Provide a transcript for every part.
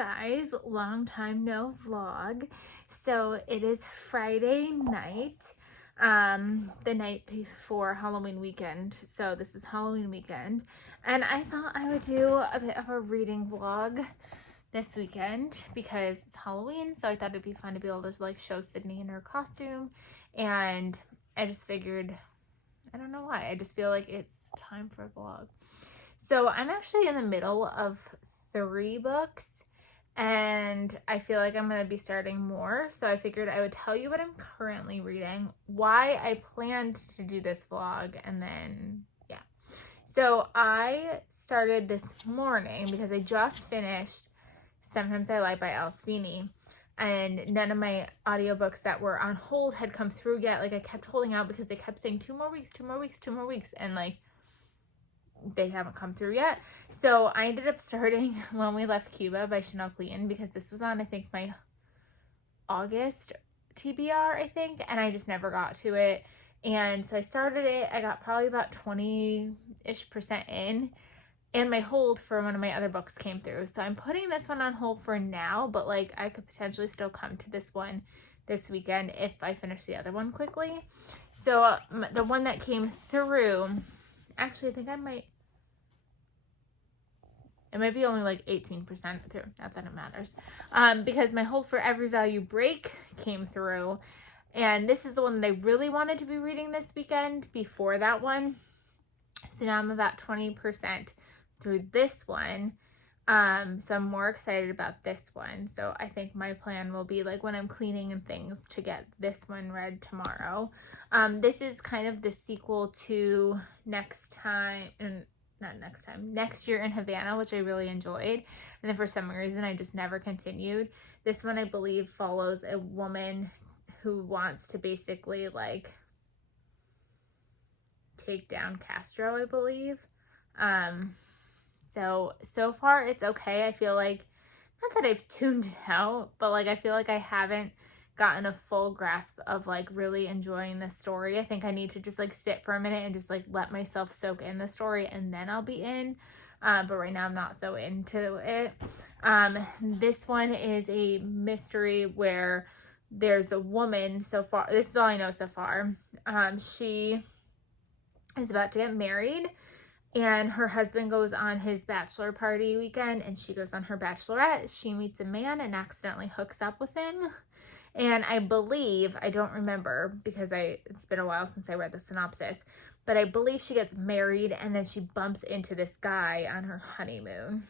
guys, long time no vlog. So it is Friday night, the night before Halloween weekend. So this is Halloween weekend, and I thought I would do a bit of a reading vlog this weekend because it's Halloween. So I thought it'd be fun to be able to like show Sydney in her costume, and I just figured, I don't know why, I just feel like it's time for a vlog. So I'm actually in the middle of 3 books, and I feel like I'm going to be starting more. So I figured I would tell you what I'm currently reading, why I planned to do this vlog, and then, yeah. So I started this morning because I just finished Sometimes I Lie by Alice Feeney, and none of my audiobooks that were on hold had come through yet. Like, I kept holding out because they kept saying 2 more weeks, 2 more weeks, 2 more weeks, and like, they haven't come through yet. So I ended up starting When We Left Cuba by Chanel Clayton because this was on, I think, my August TBR, I think, and I just never got to it. And so I started it. I got probably about 20-ish% in, and my hold for one of my other books came through. So I'm putting this one on hold for now, but like, I could potentially still come to this one this weekend if I finish the other one quickly. So the one that came through, actually, I think it might be only like 18% through. Not that it matters. Because my hold for Every Value Break came through. And this is the one that I really wanted to be reading this weekend before that one. So now I'm about 20% through this one. So I'm more excited about this one. So I think my plan will be like when I'm cleaning and things to get this one read tomorrow. This is kind of the sequel to Next Year in Havana, which I really enjoyed. And then for some reason, I just never continued. This one, I believe, follows a woman who wants to basically like take down Castro, I believe. So far it's okay. I feel like, not that I've tuned it out, but like, I feel like I haven't gotten a full grasp of like really enjoying this story. I think I need to just like sit for a minute and just like let myself soak in the story, and then I'll be in. But right now I'm not so into it. This one is a mystery where there's a woman, so far, this is all I know so far. She is about to get married, and her husband goes on his bachelor party weekend, and she goes on her bachelorette. She meets a man and accidentally hooks up with him. And I believe, I don't remember because it's been a while since I read the synopsis, but I believe she gets married and then she bumps into this guy on her honeymoon,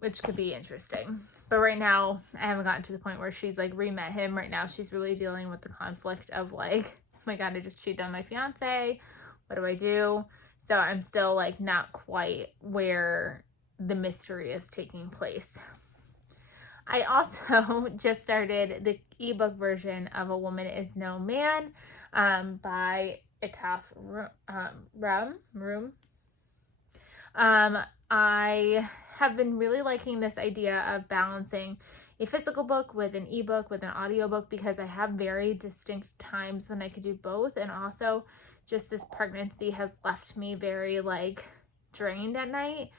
which could be interesting. But right now, I haven't gotten to the point where she's like re-met him. Right now, she's really dealing with the conflict of like, oh my God, I just cheated on my fiance. What do I do? So I'm still like not quite where the mystery is taking place. I also just started the ebook version of A Woman Is No Man by Itaf Room. I have been really liking this idea of balancing a physical book with an ebook with an audiobook, because I have very distinct times when I could do both, and also just this pregnancy has left me very like drained at night.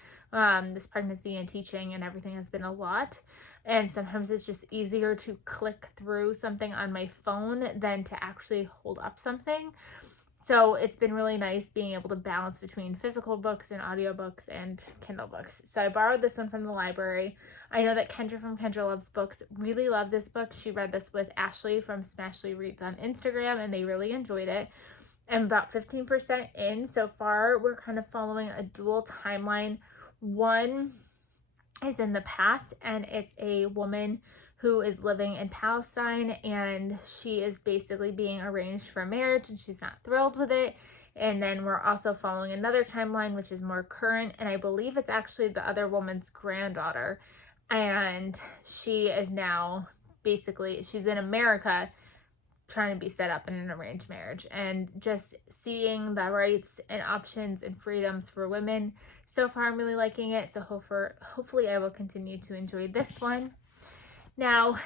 This pregnancy and teaching and everything has been a lot, and sometimes it's just easier to click through something on my phone than to actually hold up something. So it's been really nice being able to balance between physical books and audiobooks and Kindle books. So I borrowed this one from the library. I know that Kendra from Kendra Loves Books really loved this book. She read this with Ashley from Smashly Reads on Instagram, and they really enjoyed it. I'm about 15% in so far. We're kind of following a dual timeline. One is in the past, and it's a woman who is living in Palestine, and she is basically being arranged for marriage, and she's not thrilled with it. And then we're also following another timeline, which is more current, and I believe it's actually the other woman's granddaughter, and she is now basically, she's in America trying to be set up in an arranged marriage, and just seeing the rights and options and freedoms for women. So far, I'm really liking it. So hopefully I will continue to enjoy this one. Now,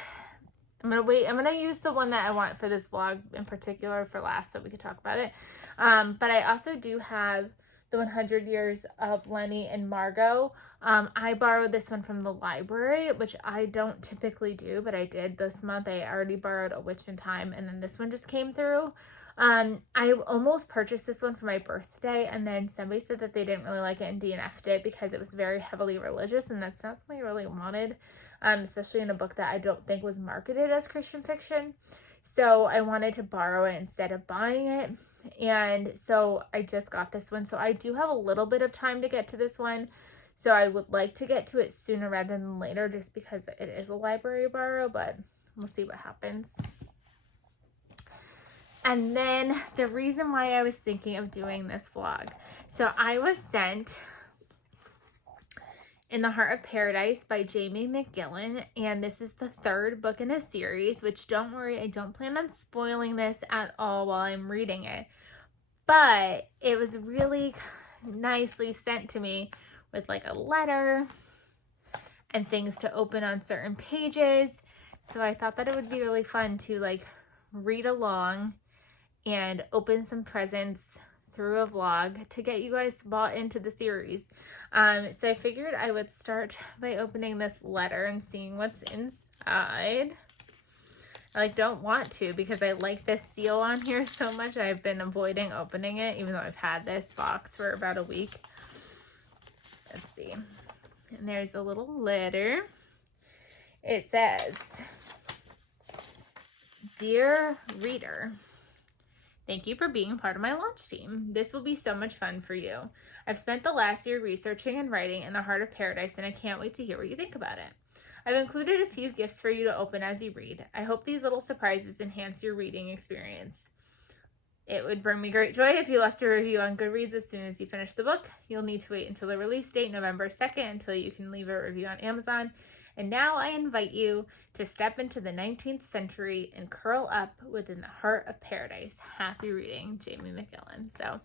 I'm going to use the one that I want for this vlog in particular for last so we could talk about it. But I also do have The 100 Years of Lenny and Margot. I borrowed this one from the library, which I don't typically do, but I did this month. I already borrowed A Witch in Time, and then this one just came through. I almost purchased this one for my birthday, and then somebody said that they didn't really like it and DNF'd it because it was very heavily religious, and that's not something I really wanted, especially in a book that I don't think was marketed as Christian fiction. So I wanted to borrow it instead of buying it, and so I just got this one. So I do have a little bit of time to get to this one, so I would like to get to it sooner rather than later, just because it is a library borrow, but we'll see what happens. And then the reason why I was thinking of doing this vlog. So I was sent In the Heart of Paradise by Jamie McGillan, and this is the third book in a series, which don't worry, I don't plan on spoiling this at all while I'm reading it. But it was really nicely sent to me with like a letter and things to open on certain pages. So I thought that it would be really fun to like read along and open some presents through a vlog to get you guys bought into the series. So I figured I would start by opening this letter and seeing what's inside. I don't want to because I like this seal on here so much. I've been avoiding opening it even though I've had this box for about a week. Let's see. And there's a little letter. It says, "Dear reader, thank you for being part of my launch team. This will be so much fun for you. I've spent the last year researching and writing In the Heart of Paradise, and I can't wait to hear what you think about it. I've included a few gifts for you to open as you read. I hope these little surprises enhance your reading experience. It would bring me great joy if you left a review on Goodreads as soon as you finish the book. You'll need to wait until the release date, November 2nd, until you can leave a review on Amazon. And now I invite you to step into the 19th century and curl up within the heart of paradise. Happy reading, Jamie McGillan." So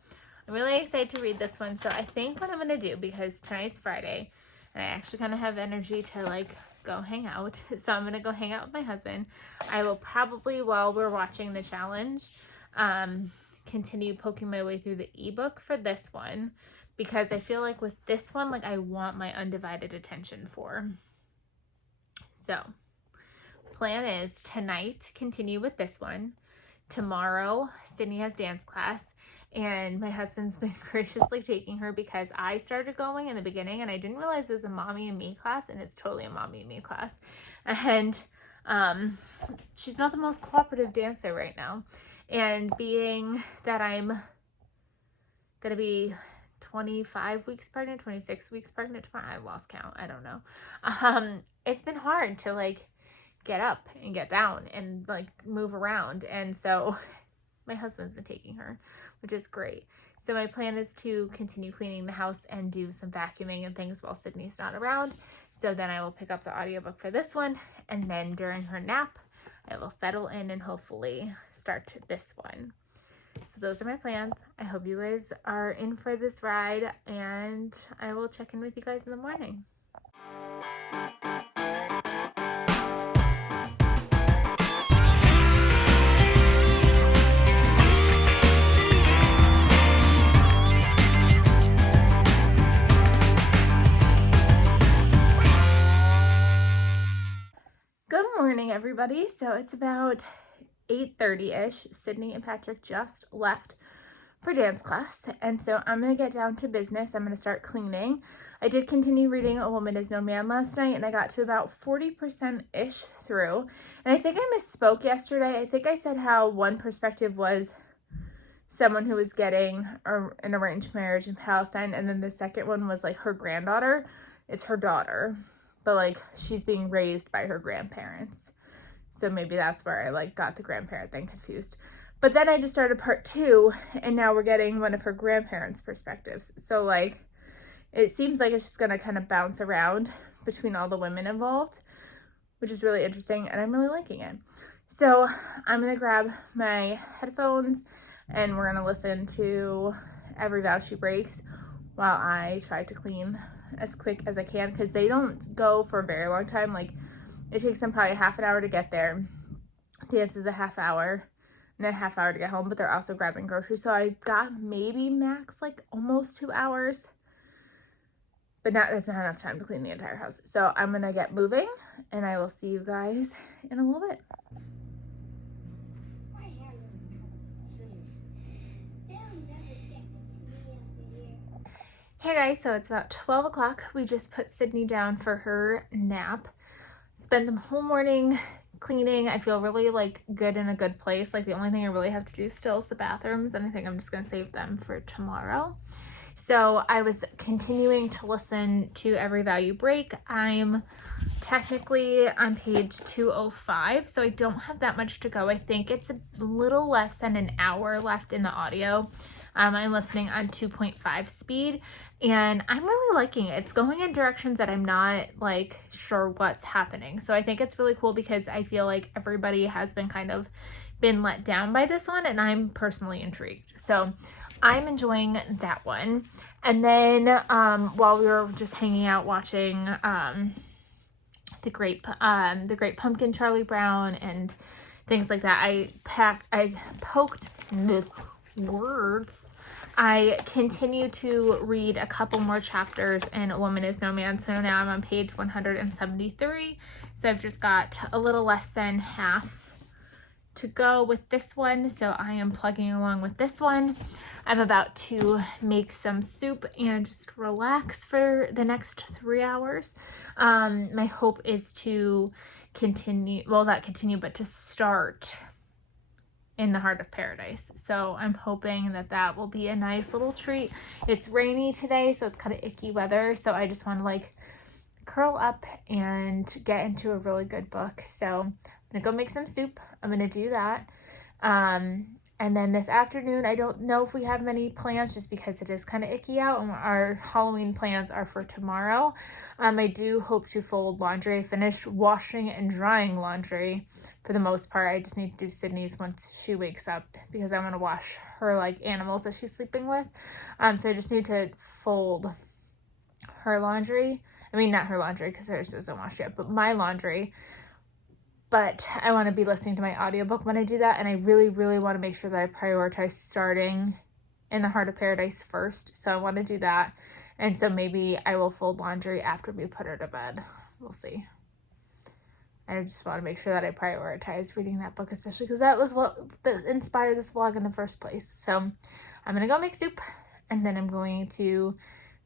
I'm really excited to read this one. So I think what I'm going to do, because tonight's Friday, and I actually kind of have energy to like go hang out. So I'm going to go hang out with my husband. I will probably, while we're watching the challenge, continue poking my way through the ebook for this one, because I feel like with this one, like I want my undivided attention for. So plan is tonight, continue with this one. Tomorrow, Sydney has dance class, and my husband's been graciously taking her because I started going in the beginning and I didn't realize it was a mommy and me class, and it's totally a mommy and me class. And she's not the most cooperative dancer right now. And being that I'm going to be 25 weeks pregnant, 26 weeks pregnant tomorrow, I lost count, I don't know. It's been hard to like get up and get down and like move around. And so my husband's been taking her, which is great. So my plan is to continue cleaning the house and do some vacuuming and things while Sydney's not around. So then I will pick up the audiobook for this one. And then during her nap, I will settle in and hopefully start this one. So those are my plans. I hope you guys are in for this ride, and I will check in with you guys in the morning. Good morning, everybody. So it's about 8:30-ish. Sydney and Patrick just left for dance class, and so I'm going to get down to business. I'm going to start cleaning. I did continue reading A Woman Is No Man last night, and I got to about 40%-ish through. And I think I misspoke yesterday. I think I said how one perspective was someone who was getting an arranged marriage in Palestine, and then the second one was like her granddaughter. It's her daughter, but like she's being raised by her grandparents. So maybe that's where I like got the grandparent thing confused. But then I just started part 2, and now we're getting one of her grandparents' perspectives. So like it seems like it's just going to kind of bounce around between all the women involved, which is really interesting, and I'm really liking it. So I'm going to grab my headphones, and we're going to listen to Every Vow She Breaks while I try to clean as quick as I can, because they don't go for a very long time. Like it takes them probably half an hour to get there. Dance is a half hour. and a half hour to get home, but they're also grabbing groceries. So I got maybe max like almost 2 hours, but that's not enough time to clean the entire house. So I'm gonna get moving and I will see you guys in a little bit. Hey guys, so it's about 12 o'clock. We just put Sydney down for her nap. Spent the whole morning cleaning. I feel really like good in a good place. Like the only thing I really have to do still is the bathrooms, and I think I'm just gonna save them for tomorrow. So I was continuing to listen to Every Value Break. I'm technically on page 205, so I don't have that much to go. I think it's a little less than an hour left in the audio. I'm listening on 2.5 speed, and I'm really liking it. It's going in directions that I'm not like sure what's happening. So I think it's really cool because I feel like everybody has been let down by this one, and I'm personally intrigued. So I'm enjoying that one. And then while we were just hanging out watching the Great Pumpkin, Charlie Brown, and things like that, I poked the words. I continue to read a couple more chapters in A Woman Is No Man. So now I'm on page 173. So I've just got a little less than half to go with this one, so I am plugging along with this one. I'm about to make some soup and just relax for the next 3 hours. My hope is to continue, well, not continue, but to start in the Heart of Paradise. So I'm hoping that that will be a nice little treat. It's rainy today, so it's kind of icky weather, so I just want to like curl up and get into a really good book. So I'm gonna go make some soup. I'm gonna do that. And then this afternoon, I don't know if we have many plans just because it is kind of icky out, and our Halloween plans are for tomorrow. I do hope to fold laundry. I finished washing and drying laundry for the most part. I just need to do Sydney's once she wakes up because I want to wash her like animals that she's sleeping with. So I just need to fold her laundry. I mean, not her laundry because hers isn't washed yet, but my laundry. But I want to be listening to my audiobook when I do that, and I really, really want to make sure that I prioritize starting in the Heart of Paradise first. So I want to do that, and so maybe I will fold laundry after we put her to bed. We'll see. I just want to make sure that I prioritize reading that book, especially because that was what inspired this vlog in the first place. So I'm going to go make soup, and then I'm going to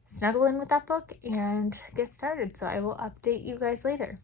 snuggle in with that book and get started. So I will update you guys later.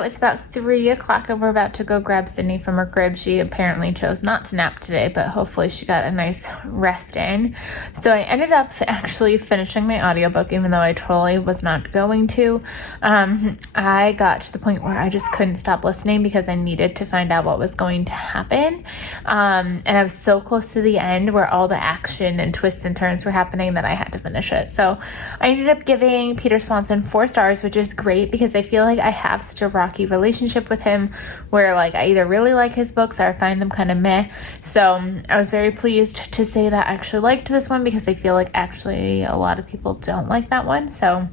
So it's about 3 o'clock and we're about to go grab Sydney from her crib. She apparently chose not to nap today, but hopefully she got a nice rest in. So I ended up actually finishing my audiobook, even though I totally was not going to. I got to the point where I just couldn't stop listening because I needed to find out what was going to happen. And I was so close to the end where all the action and twists and turns were happening that I had to finish it. So I ended up giving Peter Swanson 4 stars, which is great because I feel like I have such a rocky relationship with him where like I either really like his books or I find them kind of meh. So I was very pleased to say that I actually liked this one because I feel like actually a lot of people don't like that one. So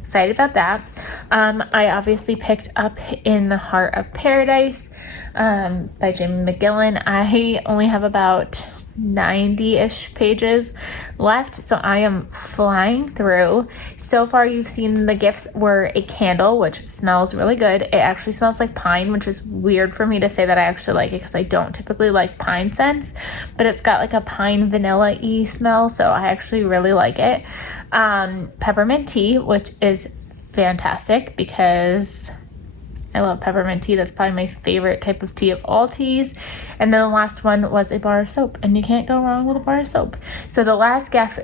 excited about that. I obviously picked up In the Heart of Paradise by Jamie McGillan. I only have about 90-ish pages left, so I am flying through. So far you've seen the gifts were a candle, which smells really good. It actually smells like pine, which is weird for me to say that I actually like it because I don't typically like pine scents, but it's got like a pine vanilla-y smell, so I actually really like it. Peppermint tea, which is fantastic because I love peppermint tea. That's probably my favorite type of tea of all teas. And then the last one was a bar of soap, and you can't go wrong with a bar of soap. So the last gift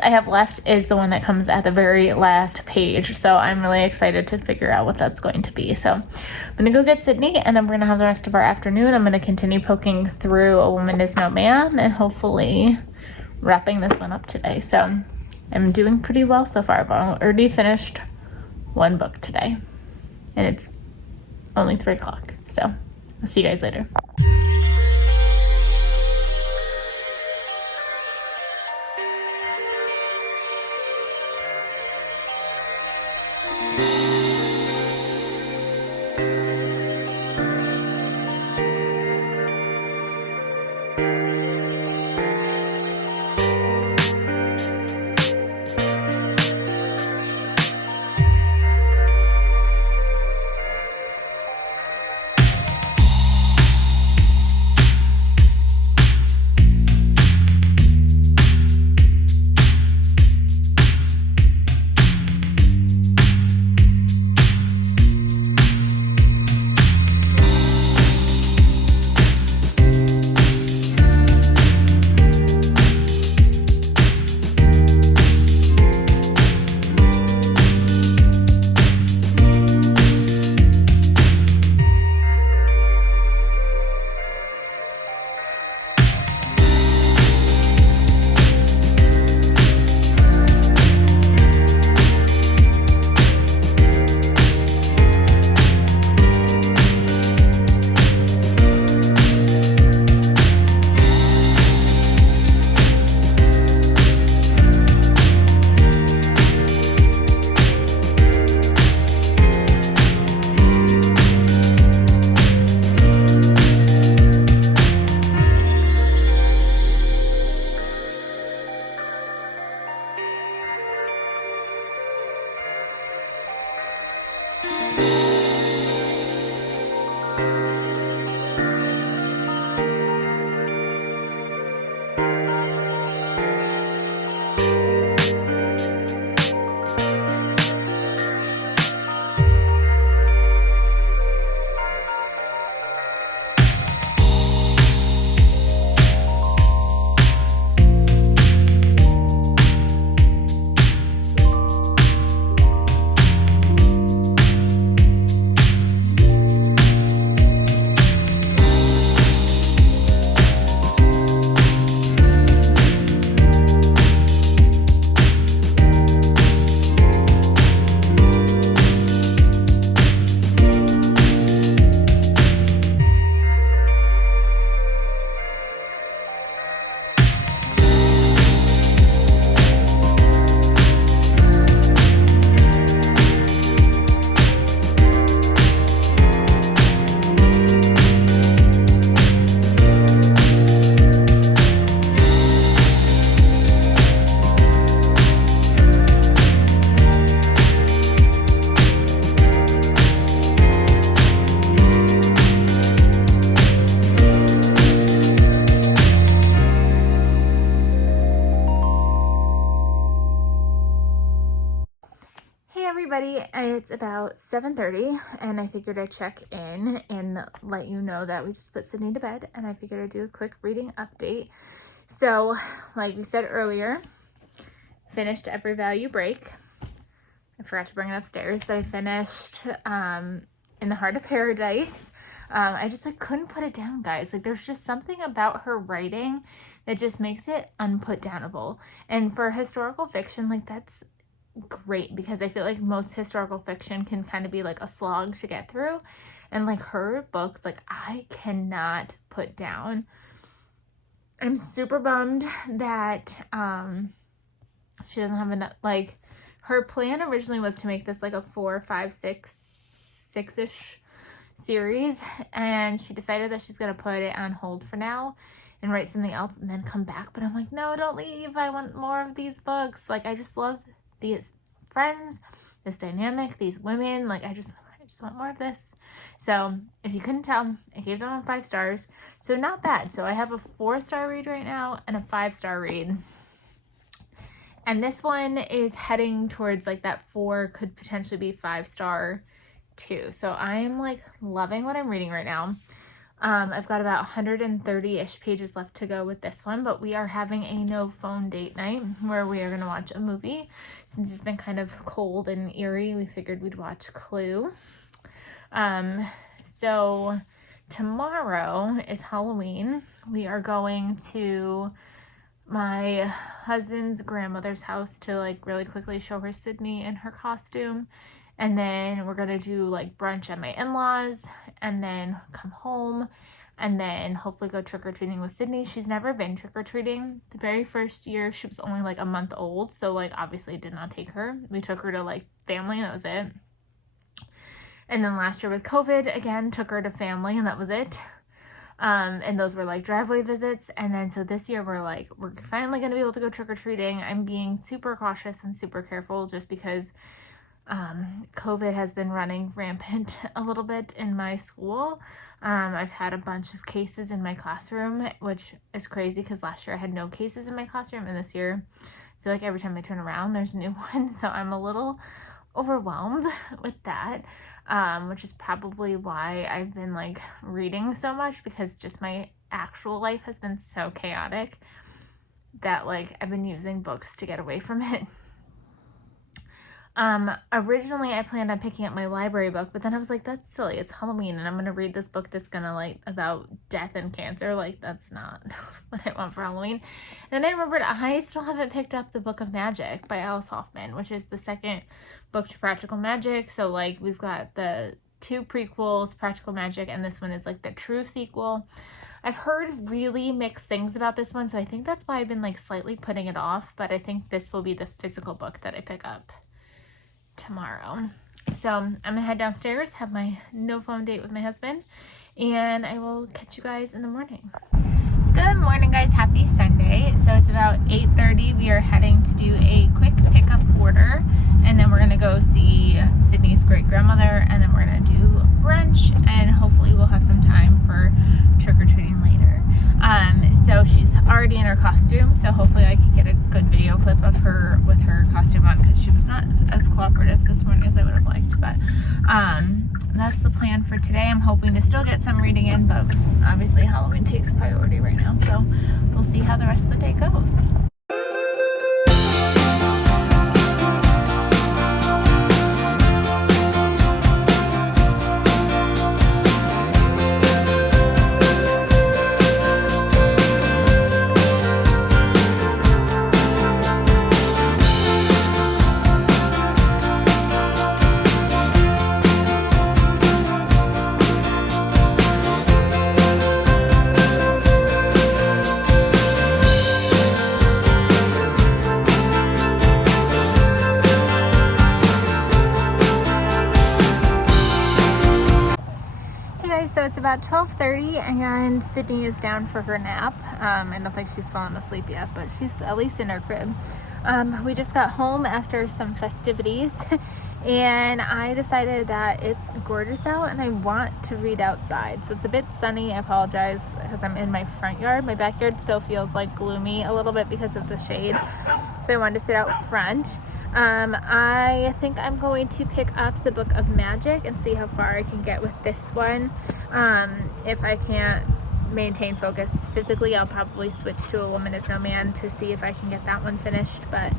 I have left is the one that comes at the very last page. So I'm really excited to figure out what that's going to be. So I'm going to go get Sydney, and then we're going to have the rest of our afternoon. I'm going to continue poking through A Woman Is No Man and hopefully wrapping this one up today. So I'm doing pretty well so far, but I already finished one book today. And it's only 3 o'clock. So I'll see you guys later. it's about 7:30 and I figured I'd check in and let you know that we just put Sydney to bed, and I figured I'd do a quick reading update. So, like we said earlier, finished Every Value Break. I forgot to bring it upstairs, but I finished In the Heart of Paradise. I just couldn't put it down, guys. Like, there's just something about her writing that just makes it unputdownable. And for historical fiction, like, that's great, because I feel like most historical fiction can kind of be like a slog to get through, and like her books, like, I cannot put down. I'm super bummed that she doesn't have enough. Like, her plan originally was to make this like a 4, 5, 6-ish series, and she decided that she's gonna put it on hold for now and write something else and then come back. But I'm like, no, don't leave. I want more of these books. Like, I just love these friends, this dynamic, these women. Like, I just want more of this. So if you couldn't tell, I gave them 5 stars. So not bad. So I have a 4-star read right now and a 5-star read. And this one is heading towards like that 4, could potentially be 5-star too. So I'm like loving what I'm reading right now. I've got about 130-ish pages left to go with this one, but we are having a no phone date night where we are going to watch a movie. Since it's been kind of cold and eerie, we figured we'd watch Clue. So tomorrow is Halloween. We are going to my husband's grandmother's house to like really quickly show her Sydney in her costume. And then we're going to do like brunch at my in-laws, and then come home, and then hopefully go trick-or-treating with Sydney. She's never been trick-or-treating. The very first year, she was only like a month old. So like obviously did not take her. We took her to like family, and that was it. And then last year with COVID, again, took her to family, and that was it. And those were like driveway visits. And then so this year we're finally going to be able to go trick-or-treating. I'm being super cautious and super careful just because COVID has been running rampant a little bit in my school. I've had a bunch of cases in my classroom, which is crazy because last year I had no cases in my classroom, and this year I feel like every time I turn around there's a new one. So I'm a little overwhelmed with that, which is probably why I've been like reading so much, because just my actual life has been so chaotic that like I've been using books to get away from it. Originally I planned on picking up my library book, but then I was like, that's silly. It's Halloween and I'm going to read this book that's going to like about death and cancer. Like, that's not what I want for Halloween. And then I remembered I still haven't picked up the Book of Magic by Alice Hoffman, which is the second book to Practical Magic. So like we've got the 2 prequels, Practical Magic, and this one is like the true sequel. I've heard really mixed things about this one, so I think that's why I've been like slightly putting it off, but I think this will be the physical book that I pick up tomorrow. So I'm gonna head downstairs, have my no phone date with my husband, and I will catch you guys in the morning. Good morning, guys. Happy Sunday. So it's about 8:30. We are heading to do a quick pickup order, and then we're gonna go see Sydney's great grandmother, and then we're gonna do brunch, and hopefully we'll have some time for trick-or-treating later. So she's already in her costume, so hopefully I can get a good video clip of her with her costume on, because she was not as cooperative this morning as I would have liked. But that's the plan for today. I'm hoping to still get some reading in, but obviously Halloween takes priority right now, so we'll see how the rest of the day goes. So it's about 12:30 and Sydney is down for her nap. I don't think she's fallen asleep yet, but she's at least in her crib. We just got home after some festivities and I decided that it's gorgeous out and I want to read outside. So it's a bit sunny. I apologize because I'm in my front yard. My backyard still feels like gloomy a little bit because of the shade. So I wanted to sit out front. I think I'm going to pick up the Book of Magic and see how far I can get with this one. If I can't maintain focus physically, I'll probably switch to A Woman Is No Man to see if I can get that one finished, but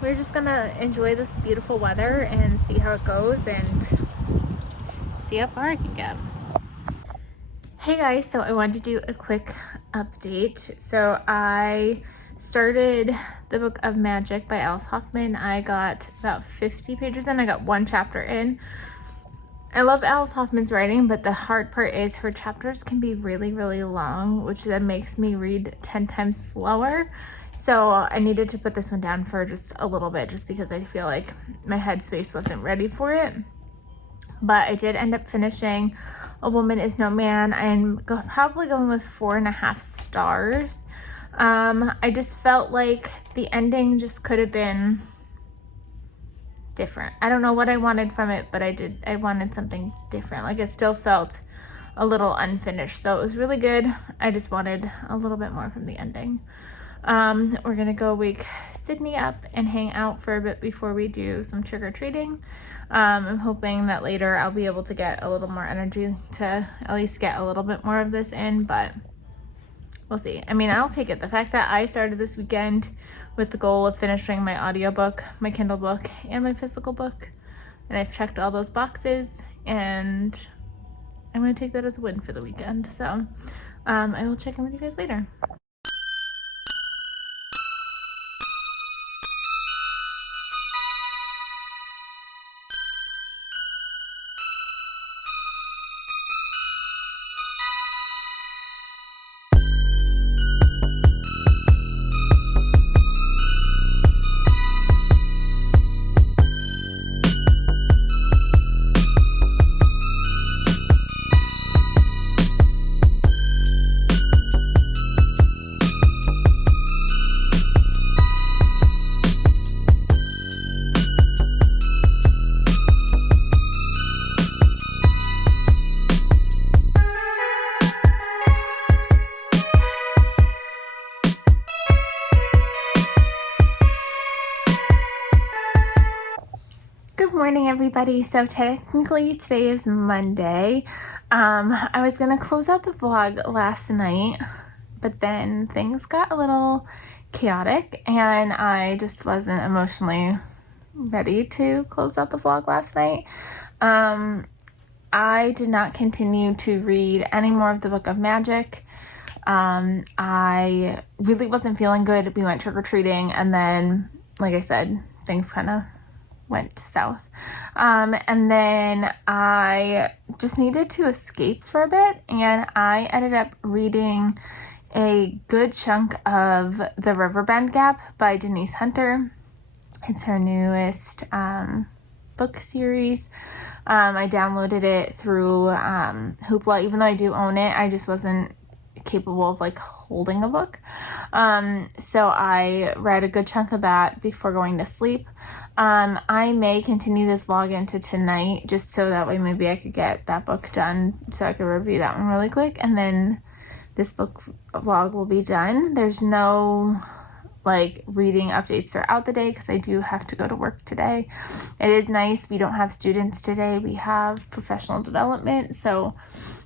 we're just gonna enjoy this beautiful weather and see how it goes and see how far I can get. Hey guys, so I wanted to do a quick update. So I started the Book of Magic by Alice Hoffman. I got about 50 pages in. I got one chapter in. I love Alice Hoffman's writing, but the hard part is her chapters can be really, really long, which then makes me read 10 times slower. So I needed to put this one down for just a little bit, just because I feel like my headspace wasn't ready for it. But I did end up finishing A Woman Is No Man. I'm probably going with 4.5 stars. I just felt like the ending just could have been different. I don't know what I wanted from it, but I wanted something different. Like, it still felt a little unfinished. So it was really good. I just wanted a little bit more from the ending. We're gonna go wake Sydney up and hang out for a bit before we do some trick-or-treating. I'm hoping that later I'll be able to get a little more energy to at least get a little bit more of this in, but we'll see. I mean, I'll take it. The fact that I started this weekend with the goal of finishing my audiobook, my Kindle book, and my physical book, and I've checked all those boxes, and I'm going to take that as a win for the weekend. So I will check in with you guys later. Good morning, everybody. So technically today is Monday. I was gonna close out the vlog last night, but then things got a little chaotic and I just wasn't emotionally ready to close out the vlog last night. I did not continue to read any more of the Book of Magic. I really wasn't feeling good. We went trick-or-treating, and then, like I said, things kind of went south. And then I just needed to escape for a bit, and I ended up reading a good chunk of The Riverbend Gap by Denise Hunter. It's her newest book series. I downloaded it through Hoopla. Even though I do own it, I just wasn't capable of like holding a book. So I read a good chunk of that before going to sleep. I may continue this vlog into tonight, just so that way maybe I could get that book done so I could review that one really quick, and then this book vlog will be done. There's no like reading updates throughout the day because I do have to go to work today. It is nice we don't have students today, we have professional development, so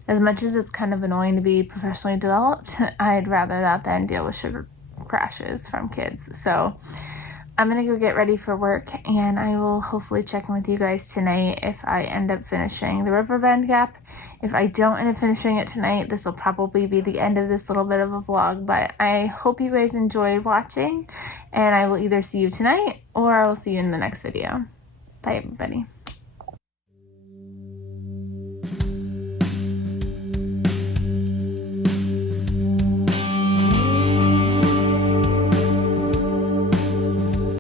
as much as it's kind of annoying to be professionally developed, I'd rather that than deal with sugar crashes from kids. So I'm gonna go get ready for work, and I will hopefully check in with you guys tonight if I end up finishing The Riverbend Gap. If I don't end up finishing it tonight, this will probably be the end of this little bit of a vlog, but I hope you guys enjoy watching, and I will either see you tonight or I will see you in the next video. Bye, everybody.